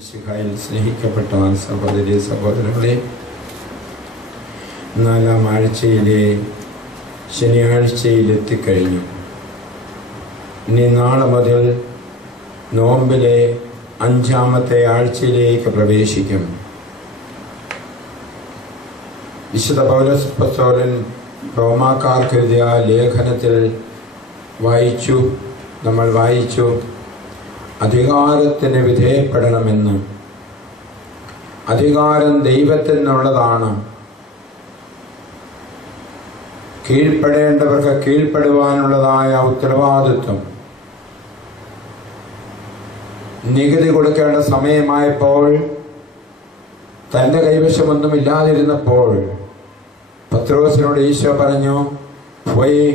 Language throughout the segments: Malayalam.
മിശിഹായിൽ സ്നേഹിക്കപ്പെട്ട സഹോദരി സഹോദരങ്ങളെ, 4-ാം ആഴ്ചയിലെ ശനിയാഴ്ചയിലെത്തിക്കഴിഞ്ഞു. ഇനി നാളെ മുതൽ നോമ്പിലെ 5-ാമത്തെ ആഴ്ചയിലേക്ക് പ്രവേശിക്കും. വിശുദ്ധ പൗലോസ് അപ്പോസ്തലൻ റോമാക്കാർക്ക് എഴുതിയ ലേഖനത്തിൽ നമ്മൾ വായിച്ചു അധികാരത്തിന് വിധേയപ്പെടണമെന്ന്. അധികാരം ദൈവത്തിൽ നിന്നുള്ളതാണ്. കീഴ്പ്പെടേണ്ടവർക്ക് കീഴ്പ്പെടുവാനുള്ളതായ ഉത്തരവാദിത്വം. നികുതി കൊടുക്കേണ്ട സമയമായപ്പോൾ തൻ്റെ കൈവശമൊന്നുമില്ലാതിരുന്നപ്പോൾ പത്രോസിനോട് ഈശോ പറഞ്ഞു, പോയി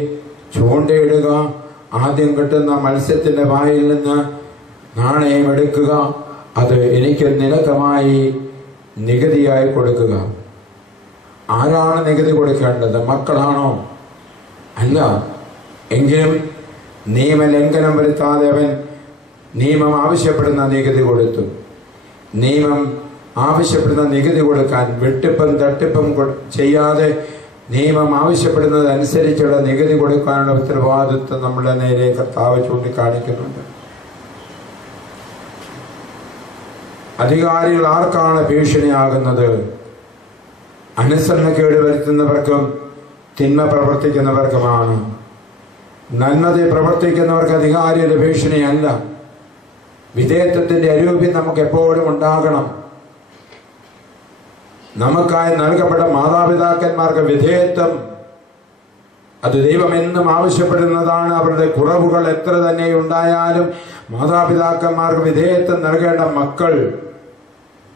ചൂണ്ടയിടുക, ആദ്യം കിട്ടുന്ന മത്സ്യത്തിൻ്റെ വായിൽ നിന്ന് നാണയം എടുക്കുക, അത് എനിക്ക് നിരക്കമായി നികുതിയായി കൊടുക്കുക. ആരാണ് നികുതി കൊടുക്കേണ്ടത്? മക്കളാണോ? അല്ല. എങ്കിലും നിയമലംഘനം വരുത്താതെ അവൻ നിയമം ആവശ്യപ്പെടുന്ന നികുതി കൊടുത്തു. നിയമം ആവശ്യപ്പെടുന്ന നികുതി കൊടുക്കാൻ വെട്ടിപ്പും തട്ടിപ്പും ചെയ്യാതെ നിയമം ആവശ്യപ്പെടുന്നതനുസരിച്ചുള്ള നികുതി കൊടുക്കാനുള്ള ഉത്തരവാദിത്വം നമ്മുടെ നേരെ കർത്താവ് ചൂണ്ടിക്കാണിക്കുന്നുണ്ട്. അധികാരികൾ ആർക്കാണ് ഭീഷണിയാകുന്നത്? അനുസരണക്കേട് വരുത്തുന്നവർക്കും തിന്മ പ്രവർത്തിക്കുന്നവർക്കുമാണ്. നന്മത പ്രവർത്തിക്കുന്നവർക്ക് അധികാരിയുടെ ഭീഷണിയല്ല. വിധേയത്വത്തിന്റെ അരൂപി നമുക്ക് എപ്പോഴും ഉണ്ടാകണം. നമുക്കായി നൽകപ്പെട്ട മാതാപിതാക്കന്മാർക്ക് വിധേയത്വം അത് ദൈവം എന്നും ആവശ്യപ്പെടുന്നതാണ്. അവരുടെ കുറവുകൾ എത്ര തന്നെ ഉണ്ടായാലും മാതാപിതാക്കന്മാർക്ക് വിധേയത്വം നൽകേണ്ട മക്കൾ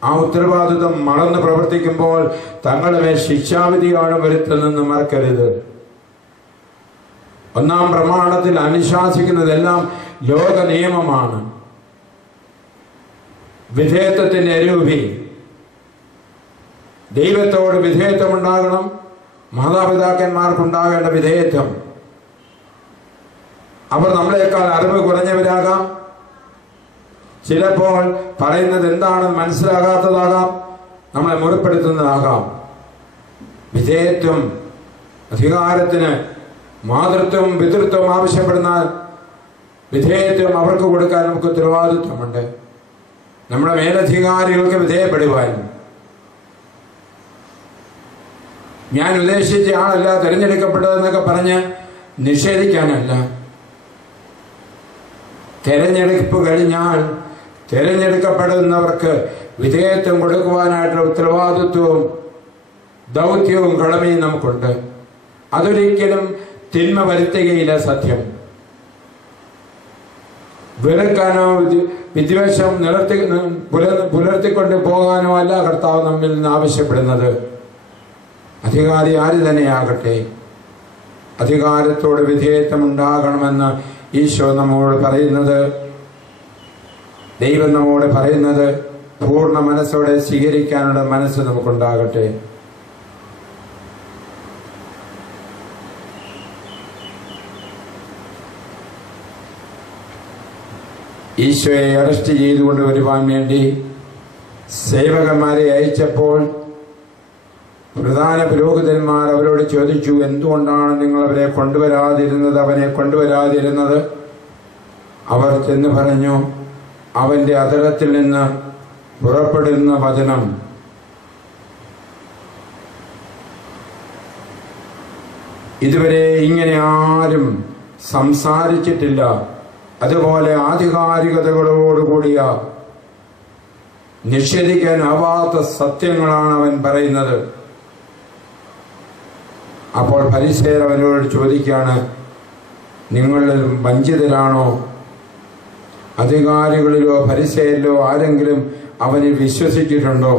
ആ ഉത്തരവാദിത്വം മറന്ന് പ്രവർത്തിക്കുമ്പോൾ തങ്ങളുടെ മേൽ ശിക്ഷാവിധിയാണ് വരുത്തുന്നതെന്ന് മറക്കരുത്. 1-ാം പ്രമാണത്തിൽ അനുശാസിക്കുന്നതെല്ലാം ലോക നിയമമാണ്. വിധേയത്വത്തിന്റെ അരൂപി ദൈവത്തോട് വിധേയത്വം ഉണ്ടാകണം. മാതാപിതാക്കന്മാർക്കുണ്ടാകേണ്ട വിധേയത്വം. അവർ നമ്മളെക്കാൾ അറിവ് കുറഞ്ഞവരാകാം. ചിലപ്പോൾ പറയുന്നത് എന്താണെന്ന് മനസ്സിലാകാത്തതാകാം. നമ്മളെ മുറിപ്പെടുത്തുന്നതാകാം. വിധേയത്വം, അധികാരത്തിന് മാതൃത്വം പിതൃത്വം ആവശ്യപ്പെടുന്ന വിധേയത്വം അവർക്ക് കൊടുക്കാൻ നമുക്ക് ഉത്തരവാദിത്വമുണ്ട്. നമ്മുടെ മേലധികാരികൾക്ക് വിധേയപ്പെടുവാൻ. ഞാൻ ഉദ്ദേശിച്ച ആളല്ല തിരഞ്ഞെടുക്കപ്പെട്ടതെന്നൊക്കെ പറഞ്ഞ് നിഷേധിക്കാനല്ല. തെരഞ്ഞെടുപ്പ് കഴിഞ്ഞാൽ തിരഞ്ഞെടുക്കപ്പെടുന്നവർക്ക് വിധേയത്വം കൊടുക്കുവാനായിട്ടുള്ള ഉത്തരവാദിത്വവും ദൗത്യവും കടമയും നമുക്കുണ്ട്. അതൊരിക്കലും തിന്മ വരുത്തുകയില്ല. സത്യം വെറുക്കാനോ വിദ്വേഷം പുലർത്തിക്കൊണ്ട് പോകാനോ അല്ല കർത്താവ് നമ്മിൽ നിന്ന് ആവശ്യപ്പെടുന്നത്. അധികാരി ആര് തന്നെയാകട്ടെ അധികാരത്തോട് വിധേയത്വം ഉണ്ടാകണമെന്ന് ഈശോ നമ്മോട് പറയുന്നത്, ദൈവം നമ്മോട് പറയുന്നത് പൂർണ്ണ മനസ്സോടെ സ്വീകരിക്കാനുള്ള മനസ്സ് നമുക്കുണ്ടാകട്ടെ. ഈശോയെ അറസ്റ്റ് ചെയ്തുകൊണ്ട് വരുവാൻ വേണ്ടി സേവകന്മാരെ അയച്ചപ്പോൾ പ്രധാന പുരോഹിതന്മാർ അവരോട് ചോദിച്ചു, എന്തുകൊണ്ടാണ് നിങ്ങൾ അവനെ കൊണ്ടുവരാതിരുന്നത്? അവർ ചെന്ന് പറഞ്ഞു, അവന്റെ അധരത്തിൽ നിന്ന് പുറപ്പെടുന്ന വചനം ഇതുവരെ ഇങ്ങനെ ആരും സംസാരിച്ചിട്ടില്ല. അതുപോലെ ആധികാരികതകളോടുകൂടിയ നിഷേധിക്കാനാവാത്ത സത്യങ്ങളാണ് അവൻ പറയുന്നത്. അപ്പോൾ ഫരിസേയർ അവനോട് ചോദിക്കുകയാണ്, നിങ്ങളിൽ വഞ്ചിതരാണോ? അധികാരികളിലോ ഫരിസേയരിലോ ആരെങ്കിലും അവനിൽ വിശ്വസിച്ചിട്ടുണ്ടോ?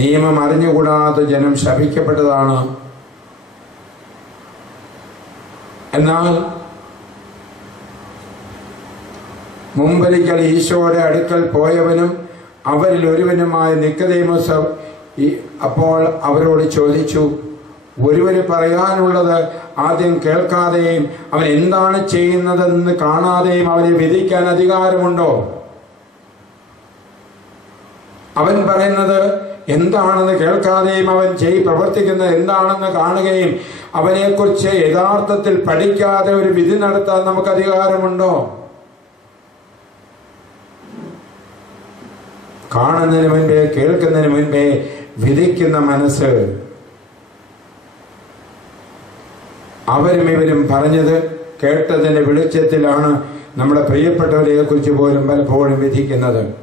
നിയമം അറിഞ്ഞുകൂടാത്ത ജനം ശപിക്കപ്പെട്ടതാണ്. എന്നാൽ മുമ്പൊരിക്കൽ ഈശോയുടെ അടുക്കൽ പോയവനും അവരിൽ ഒരുവനുമായ നിക്കോദേമോസ് അപ്പോൾ അവരോട് ചോദിച്ചു, ഒരുവന് പറയാനുള്ളത് ആദ്യം കേൾക്കാതെയും അവൻ എന്താണ് ചെയ്യുന്നതെന്ന് കാണാതെയും അവനെ വിധിക്കാൻ അധികാരമുണ്ടോ? അവൻ പറയുന്നത് എന്താണെന്ന് കേൾക്കാതെയും അവൻ പ്രവർത്തിക്കുന്നത് എന്താണെന്ന് കാണുകയും അവനെക്കുറിച്ച് യഥാർത്ഥത്തിൽ പഠിക്കാതെ ഒരു വിധി നടത്താൻ നമുക്ക് അധികാരമുണ്ടോ? കാണുന്നതിന് മുൻപേ കേൾക്കുന്നതിന് മുൻപേ വിധിക്കുന്ന മനസ്സ്. അവരും ഇവരും പറഞ്ഞത് കേട്ടതിന്റെ വെളിച്ചത്തിലാണ് നമ്മുടെ പ്രിയപ്പെട്ടവരെ കുറിച്ച് പോലും പലപ്പോഴും വിധിക്കുന്നത്.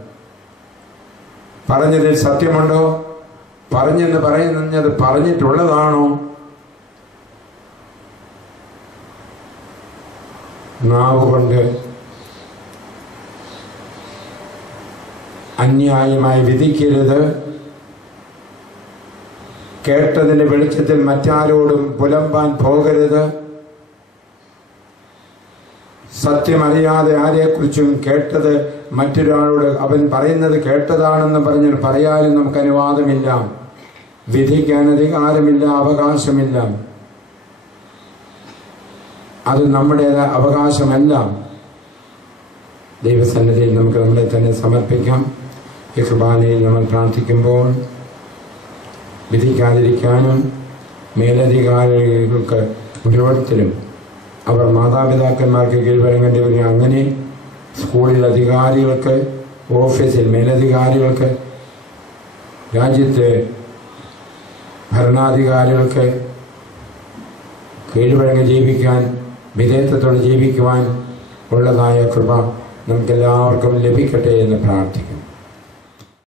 പറഞ്ഞതിൽ സത്യമുണ്ടോ? പറഞ്ഞെന്ന് പറയുന്നത് പറഞ്ഞിട്ടുള്ളതാണോ? നാവ് കൊണ്ട് അന്യായമായി വിധിക്കരുത്. കേട്ടതിന്റെ വെളിച്ചത്തിൽ മറ്റാരോടും പുലമ്പാൻ പോകരുത്. സത്യമറിയാതെ ആരെക്കുറിച്ചും കേട്ടത് മറ്റൊരാളോട് അവൻ പറയുന്നത് കേട്ടതാണെന്ന് പറഞ്ഞ് പറയാനും നമുക്ക് അനുവാദമില്ല. വിധിക്കാൻ അധികാരമില്ല, അവകാശമില്ല. അത് നമ്മുടെ അവകാശമല്ല. ദൈവസന്നിധിയിൽ നമുക്ക് നമ്മളെ തന്നെ സമർപ്പിക്കാം. ഈ കുർബാനയിൽ നമ്മൾ പ്രാർത്ഥിക്കുമ്പോൾ വിധിക്കാതിരിക്കാനും മേലധികാരികൾക്ക് ഓരോരുത്തരും അവർ മാതാപിതാക്കന്മാർക്ക് കീഴ്വഴങ്ങേണ്ടി വരിക. അങ്ങനെ സ്കൂളിൽ അധികാരികൾക്ക്, ഓഫീസിൽ മേലധികാരികൾക്ക്, രാജ്യത്തെ ഭരണാധികാരികൾക്ക് കീഴ്വഴങ്ങി ജീവിക്കാൻ, വിധേയത്വത്തോടെ ജീവിക്കുവാൻ ഉള്ളതായ കൃപ നമുക്കെല്ലാവർക്കും ലഭിക്കട്ടെ എന്ന് പ്രാർത്ഥിക്കും.